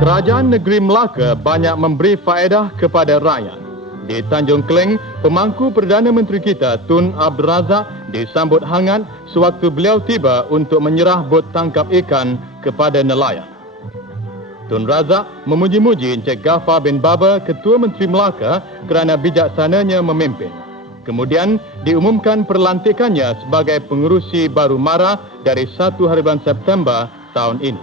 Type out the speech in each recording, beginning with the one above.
Kerajaan negeri Melaka banyak memberi faedah kepada rakyat. Di Tanjung Keleng, pemangku Perdana Menteri kita Tun Abdul Razak disambut hangat sewaktu beliau tiba untuk menyerah bot tangkap ikan kepada nelayan. Tun Razak memuji-muji Encik Ghaffar bin Baba, Ketua Menteri Melaka, kerana bijaksananya memimpin. Kemudian diumumkan perlantikannya sebagai pengerusi baru MARA dari 1 hari bulan September tahun ini.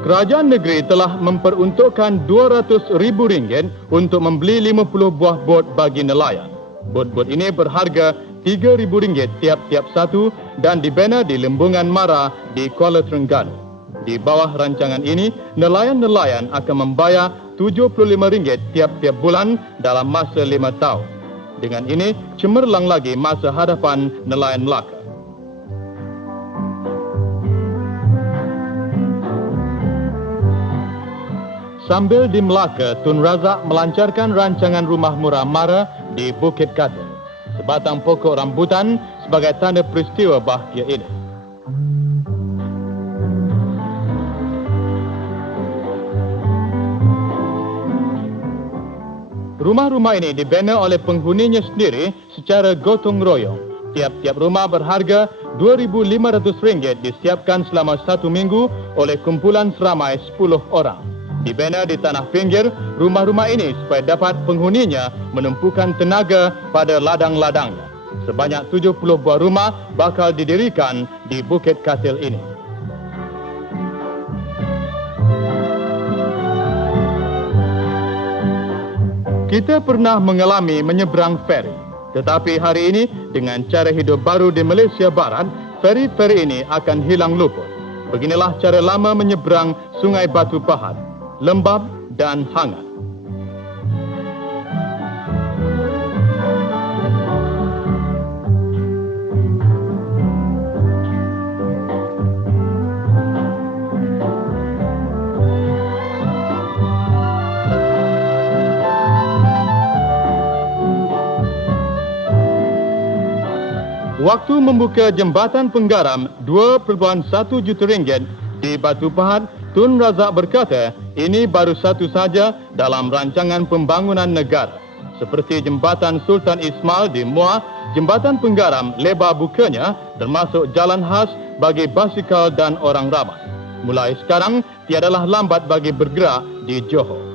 Kerajaan negeri telah memperuntukkan RM200,000 untuk membeli 50 buah bot bagi nelayan. Bot-bot ini berharga RM3,000 tiap-tiap satu dan dibina di Lembungan MARA di Kuala Terengganu. Di bawah rancangan ini, nelayan-nelayan akan membayar RM75 tiap-tiap bulan dalam masa 5 tahun. Dengan ini, cemerlang lagi masa hadapan nelayan Melaka. Sambil di Melaka, Tun Razak melancarkan rancangan rumah murah MARA di Bukit Katil. Sebatang pokok rambutan sebagai tanda peristiwa bahagia ini. Rumah-rumah ini dibina oleh penghuninya sendiri secara gotong royong. Tiap-tiap rumah berharga RM2,500 disiapkan selama 1 minggu oleh kumpulan seramai 10 orang. Dibina di tanah pinggir rumah-rumah ini supaya dapat penghuninya menumpukan tenaga pada ladang-ladangnya. Sebanyak 70 buah rumah bakal didirikan di Bukit Katil ini. Kita pernah mengalami menyeberang feri. Tetapi hari ini dengan cara hidup baru di Malaysia Barat, feri-feri ini akan hilang luput. Beginilah cara lama menyeberang Sungai Batu Pahat. Lembab dan hangat. Waktu membuka jembatan penggaram RM2.1 juta di Batu Pahat, Tun Razak berkata, ini baru satu saja dalam rancangan pembangunan negara. Seperti jembatan Sultan Ismail di Muar, jembatan penggaram lebar bukanya termasuk jalan khas bagi basikal dan orang ramai. Mulai sekarang, tiadalah lambat bagi bergerak di Johor.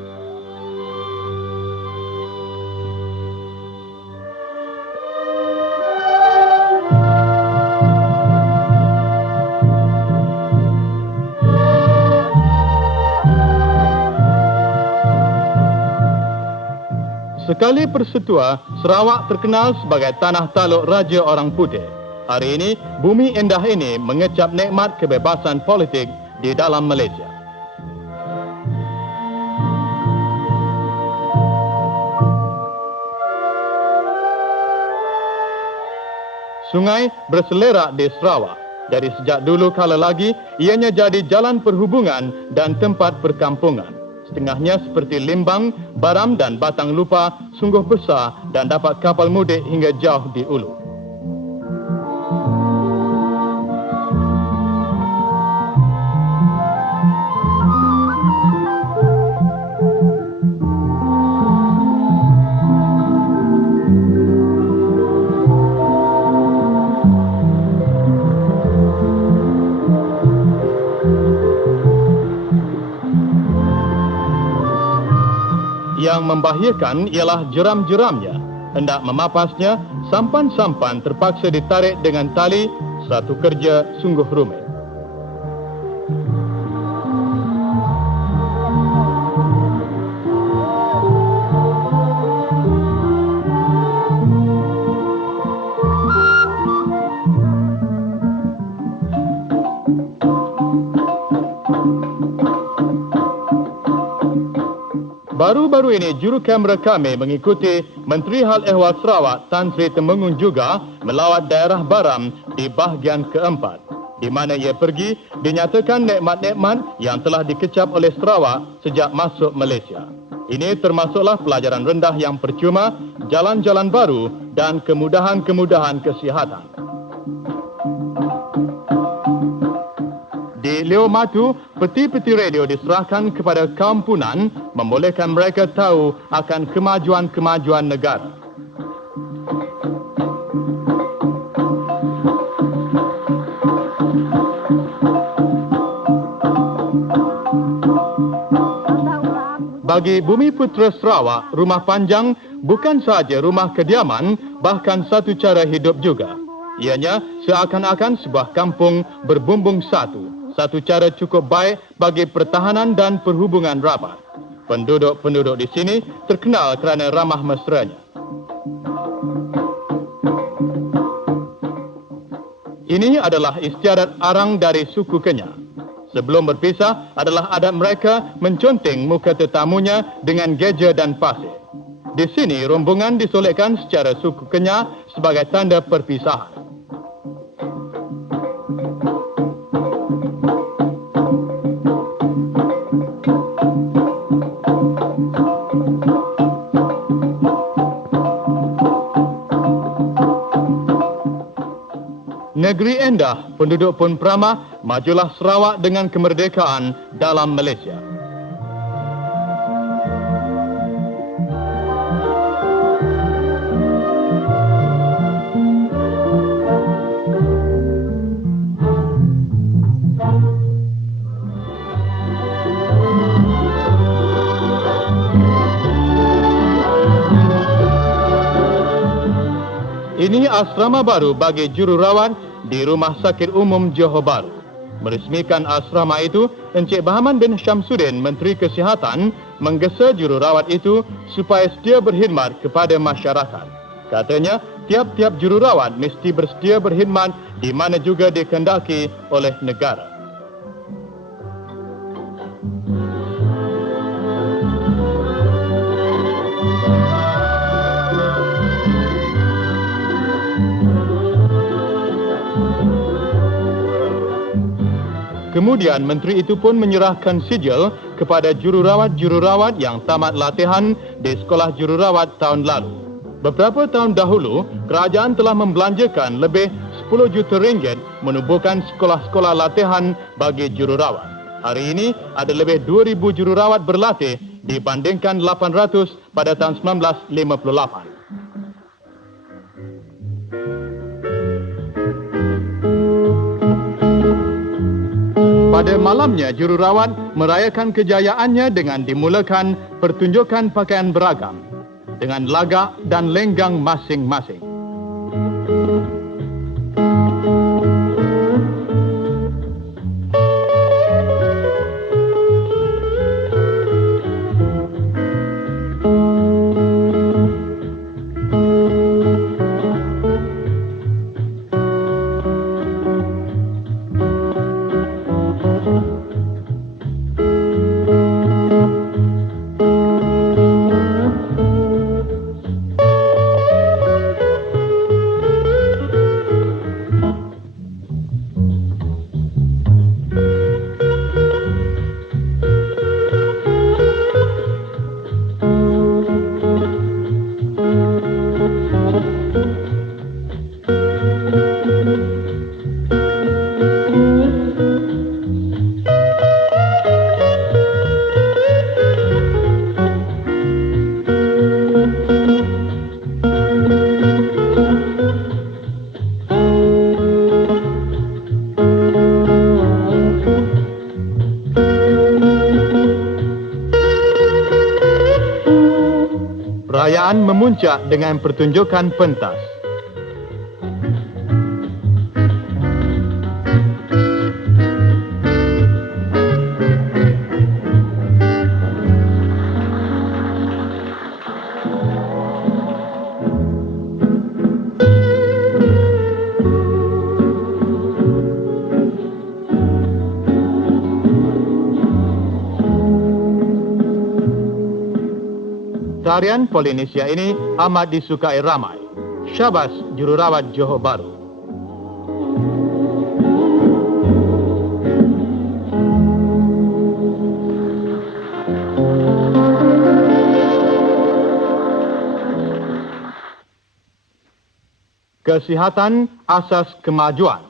Sekali Perstua, Sarawak terkenal sebagai tanah taluk Raja Orang Putih. Hari ini, bumi indah ini mengecap nikmat kebebasan politik di dalam Malaysia. Sungai berselerak di Sarawak. Dari sejak dulu kala lagi, ianya jadi jalan perhubungan dan tempat perkampungan. Setengahnya seperti Limbang, Baram dan Batang Lupa sungguh besar dan dapat kapal mudik hingga jauh di ulu. Yang membahayakan ialah jeram-jeramnya. Hendak memapasnya, sampan-sampan terpaksa ditarik dengan tali, satu kerja sungguh rumit. Baru-baru ini, juru kamera kami mengikuti Menteri Hal Ehwal Sarawak Tan Sri Temenggong juga melawat daerah Baram di bahagian keempat. Di mana ia pergi, dinyatakan nikmat-nikmat yang telah dikecap oleh Sarawak sejak masuk Malaysia. Ini termasuklah pelajaran rendah yang percuma, jalan-jalan baru dan kemudahan-kemudahan kesihatan. Di Leo Matu, peti-peti radio diserahkan kepada kaum punan, membolehkan mereka tahu akan kemajuan-kemajuan negara. Bagi Bumi Putera Sarawak, rumah panjang bukan sahaja rumah kediaman, bahkan satu cara hidup juga. Ianya seakan-akan sebuah kampung berbumbung satu. Satu cara cukup baik bagi pertahanan dan perhubungan rapat. Penduduk-penduduk di sini terkenal kerana ramah mesranya. Ini adalah istiadat arang dari suku Kenyah. Sebelum berpisah adalah adat mereka menconteng muka tetamunya dengan geja dan pasir. Di sini rombongan disolekkan secara suku Kenyah sebagai tanda perpisahan. Negeri endah, penduduk pun peramah, majulah Sarawak dengan kemerdekaan dalam Malaysia. Ini asrama baru bagi jururawat di Rumah Sakit Umum Johor Bahru. Meresmikan asrama itu, Encik Bahaman bin Syamsuddin, Menteri Kesihatan, menggesa jururawat itu supaya sedia berkhidmat kepada masyarakat. Katanya, tiap-tiap jururawat mesti bersedia berkhidmat di mana juga dikehendaki oleh negara. Kemudian menteri itu pun menyerahkan sijil kepada jururawat-jururawat yang tamat latihan di sekolah jururawat tahun lalu. Beberapa tahun dahulu, kerajaan telah membelanjakan lebih 10 juta ringgit menubuhkan sekolah-sekolah latihan bagi jururawat. Hari ini ada lebih 2,000 jururawat berlatih dibandingkan 800 pada tahun 1958. Pada malamnya, jururawat merayakan kejayaannya dengan dimulakan pertunjukan pakaian beragam dengan lagak dan lenggang masing-masing. Perayaan memuncak dengan pertunjukan pentas. Tarian Polinesia ini amat disukai ramai. Syabas jururawat Johor Bahru. kesihatan asas kemajuan.